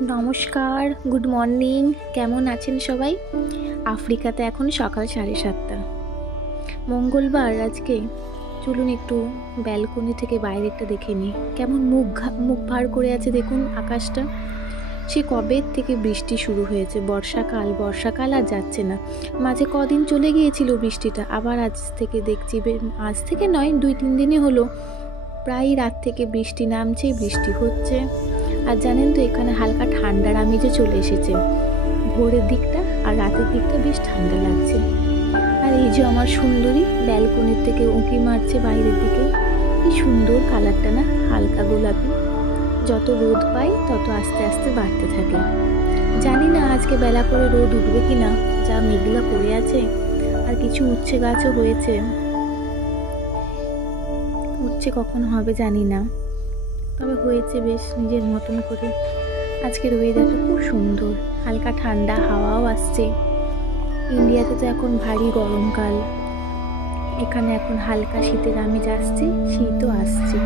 নমস্কার, good morning. কেমন আছেন সবাই? আফ্রিকাতে এখন সকাল 7:30। মঙ্গলবার আজকে। চলুন একটু ব্যালকনি থেকে বাইরেটা দেখে নিই। কেমন মুখ ভার করে আছে দেখুন আকাশটা। সে কবে থেকে বৃষ্টি শুরু হয়েছে। বর্ষাকাল আর যাচ্ছে না। মাঝে কদিন চলে গিয়েছিল বৃষ্টিটা, আবার আজ থেকে দেখছি, আজ থেকে নয় 2-3 দিনই হলো প্রায় রাত থেকে বৃষ্টি নামছে, বৃষ্টি হচ্ছে। আর জানেন তো এখানে হালকা ঠান্ডার আমেজও চলে এসেছে। ভোরের দিকটা আর রাতের দিকটা বেশ ঠান্ডা লাগছে। আর এই যে আমার সুন্দরী ব্যালকনির থেকে উঁকি মারছে বাইরের দিকে। কি সুন্দর কালারটা না, হালকা গোলাপি। যত রোদ পাই তত আস্তে আস্তে বাড়তে থাকে। জানি না আজকে বেলা করে রোদ উঠবে কি না, যা মেঘলা করে আছে। আর কিছু উচ্ছে গাছও হয়েছে, উচ্ছে কখন হবে জানি না, তবে হয়েছে বেশ নিজের মতন করে। আজকের ওয়েদারটা খুব সুন্দর, হালকা ঠান্ডা হাওয়াও আসছে। ইন্ডিয়াতে তো এখন ভারী গরমকাল, এখানে এখন হালকা শীতের আমেজ আসছে, শীতও আসছে।